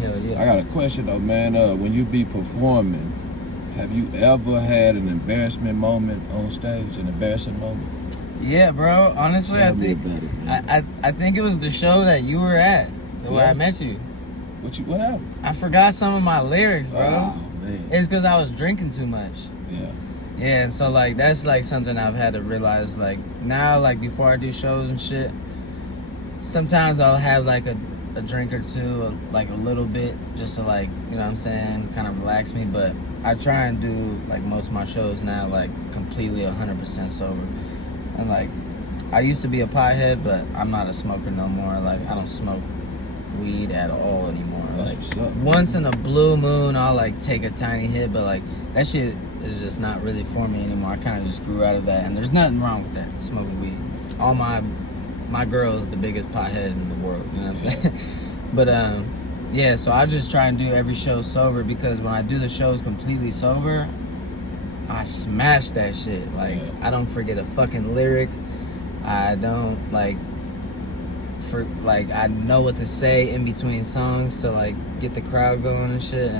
Hell yeah. I got a question though, man. When you be performing, have you ever had an embarrassment moment on stage? An embarrassing moment? Yeah, bro. Honestly, Tell me about it, man. I think it was the show that you were at, where I met you. What happened? I forgot some of my lyrics, bro. Oh man. It's because I was drinking too much. Yeah. Yeah, and so like that's like something I've had to realize. Like now, like before I do shows and shit, sometimes I'll have like a drink or two, like a little bit, just to like, you know what I'm saying, kind of relax me. But I try and do like most of my shows now like completely 100% sober. And like I used to be a pothead, but I'm not a smoker no more. Like I don't smoke weed at all anymore. That's Like what's up, once in a blue moon I'll like take a tiny hit, but like that shit is just not really for me anymore. I kind of just grew out of that, and there's nothing wrong with that, smoking weed. All my girl is the biggest pothead in the world, you know what I'm saying? But yeah, so I just try and do every show sober, because when I do the shows completely sober, I smash that shit. Like I don't forget a fucking lyric. I don't I know what to say in between songs to like get the crowd going and shit.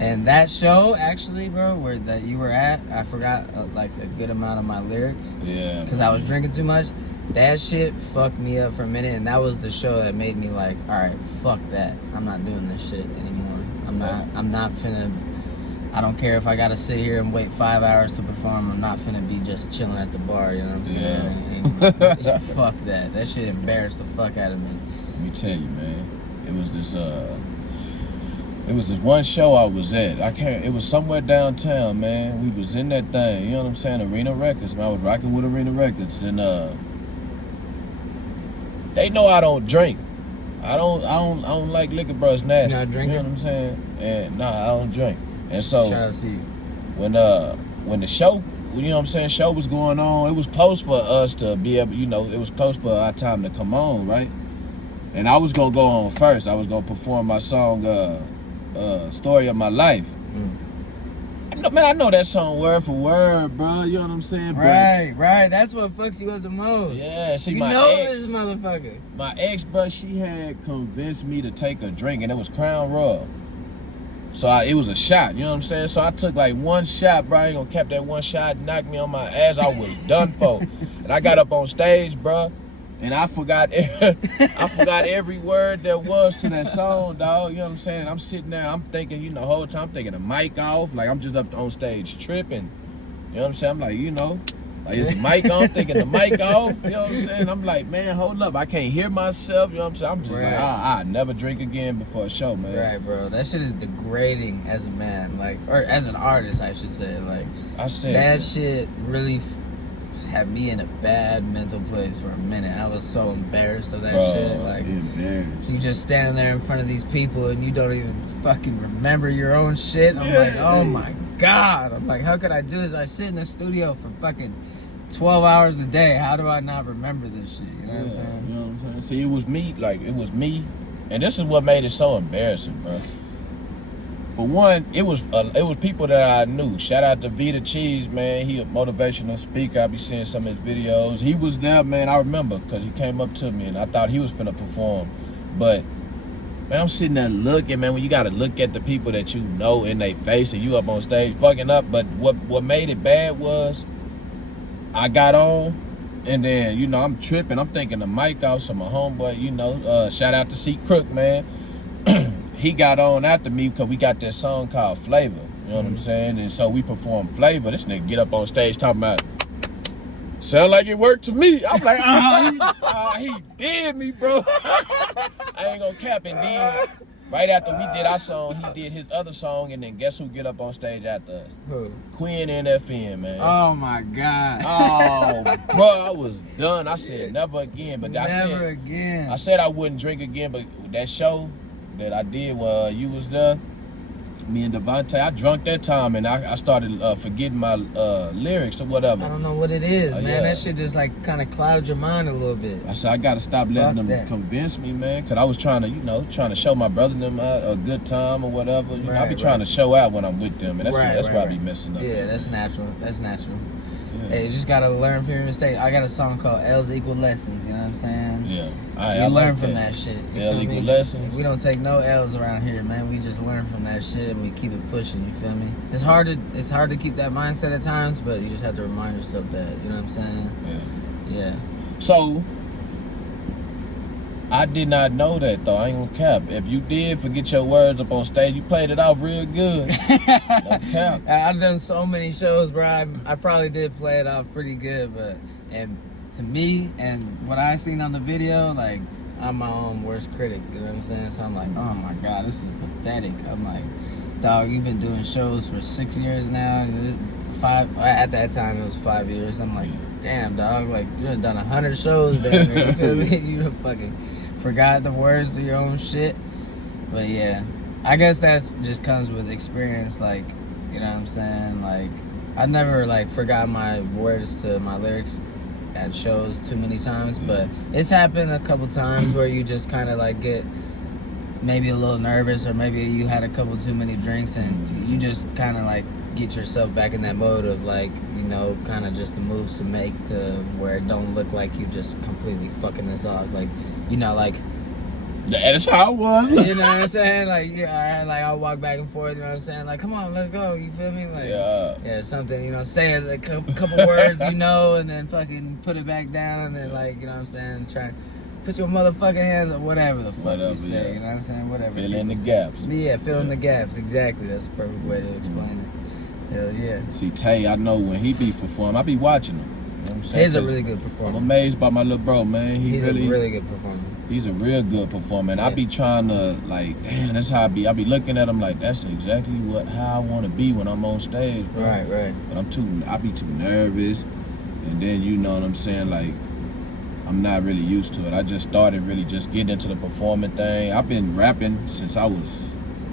And that show actually, bro, where that you were at, I forgot like a good amount of my lyrics. Yeah. Because I was drinking too much. That shit fucked me up for a minute, and that was the show that made me like, all right, fuck that. I'm not doing this shit anymore. I'm not finna. I don't care if I gotta sit here and wait 5 hours to perform. I'm not finna be just chilling at the bar, you know what I'm saying? And fuck that. That shit embarrassed the fuck out of me. Let me tell you, man. It was this one show I was at. It was somewhere downtown, man. We was in that thing, you know what I'm saying? Arena Records, man. I was rocking with Arena Records, and they know I don't drink. I don't like liquor, bro. It's nasty. You're not drinking? You know what I'm saying? And nah, I don't drink. And so Shout out to you. when the show, you know what I'm saying, show was going on, it was close for us to be able, you know, it was close for our time to come on, right? And I was gonna go on first. I was gonna perform my song, Story of My Life. I know that song word for word, bro. You know what I'm saying? Right. That's what fucks you up the most. Yeah, see, you my know ex, this motherfucker. My ex, bro, she had convinced me to take a drink, and it was Crown Royal. So it was a shot, you know what I'm saying? So I took like one shot, bro. I ain't gonna cap that one shot, knocked me on my ass. I was done for. And I got up on stage, bro, and I forgot every word there was to that song, dog. You know what I'm saying? And I'm sitting there, I'm thinking, you know, the whole time I'm thinking the mic off, like I'm just up on stage tripping. You know what I'm saying? I'm like, you know, like is the mic on? Thinking the mic off. You know what I'm saying? I'm like, man, hold up, I can't hear myself. You know what I'm saying? I'm just like, I never drink again before a show, man. Right, bro. That shit is degrading as a man, like, or as an artist, I should say. Like, I said that shit really had me in a bad mental place for a minute. I was so embarrassed of that shit. Like, you just standing there in front of these people and you don't even fucking remember your own shit. I'm like, oh my God. I'm like, how could I do this? I sit in the studio for fucking 12 hours a day. How do I not remember this shit? You know what I'm saying? You know what I'm saying? See, it was me. And this is what made it so embarrassing, bro. For one, it was people that I knew. Shout out to Vita Cheese, man. He a motivational speaker. I be seeing some of his videos. He was there, man. I remember, because he came up to me and I thought he was finna perform. But, man, I'm sitting there looking, man, when you gotta look at the people that you know in their face and you up on stage fucking up. But what made it bad was I got on, and then, you know, I'm tripping. I'm thinking the mic off, so my homeboy, you know, shout out to C. Crook, man. He got on after me because we got that song called Flavor. You know what I'm saying? And so we performed Flavor. This nigga get up on stage talking about, sound like it worked to me. I'm like, he did me, bro. I ain't gonna cap. And then right after we did our song, he did his other song, and then guess who get up on stage after us? Who? Quinn NFN, man. Oh my God. Oh, bro, I was done. I said never again. But never again. I said I wouldn't drink again, but that show that I did while you was there, me and Devontae, I drunk that time, and I started forgetting my lyrics or whatever. I don't know what it is, man. Yeah. That shit just like kind of clouds your mind a little bit. I said I gotta stop letting them convince me, man, because I was trying to show my brother and them a good time or whatever. You know, I be trying to show out when I'm with them, and that's why I be messing up. Yeah, that's natural. That's natural. Hey, you just gotta learn from your mistakes. I got a song called L's equal lessons, you know what I'm saying? Yeah. I learn from that shit. You L feel equal me? lessons. We don't take no L's around here, man. We just learn from that shit and we keep it pushing, you feel me? It's hard to keep that mindset at times, but you just have to remind yourself that, you know what I'm saying? Yeah. So I did not know that though. I ain't gonna cap. If you did forget your words up on stage, you played it off real good. No cap. I've done so many shows, bro. I probably did play it off pretty good, and to me and what I seen on the video, like, I'm my own worst critic. You know what I'm saying? So I'm like, oh my god, this is pathetic. I'm like, dog, you've been doing shows for 6 years now. 5 at that time it was 5 years. I'm like, damn, dog, like you done 100 shows down there. You feel me? You done fucking forgot the words to your own shit. But yeah, I guess that's just comes with experience. Like, you know what I'm saying? Like, I never like forgot my words to my lyrics at shows too many times, but it's happened a couple times where you just kind of like get maybe a little nervous, or maybe you had a couple too many drinks and you just kind of like get yourself back in that mode of like, you know, kind of just the moves to make to where it don't look like you just completely fucking this off. Like, you know, like, that's how it was. you know what I'm saying? Like, yeah, all right, like I'll walk back and forth, you know what I'm saying? Like, come on, let's go, you feel me? Like, yeah, something, you know, say a couple words, you know, and then fucking put it back down, and then like, you know what I'm saying? Try put your motherfucking hands or whatever the fuck you say, you know what I'm saying? Whatever. Fill in the gaps. Yeah, fill in the gaps, exactly. That's the perfect way to explain it. Hell yeah. See, Tay, I know when he be performing, I be watching him. You know what I'm saying? He's a really good performer. I'm amazed by my little bro, man. He's a really good performer. He's a real good performer, and I be trying to like, damn, that's how I be. I be looking at him like, that's exactly how I want to be when I'm on stage, bro. Right. But I be too nervous, and then you know what I'm saying, like, I'm not really used to it. I just started really just getting into the performing thing. I've been rapping since I was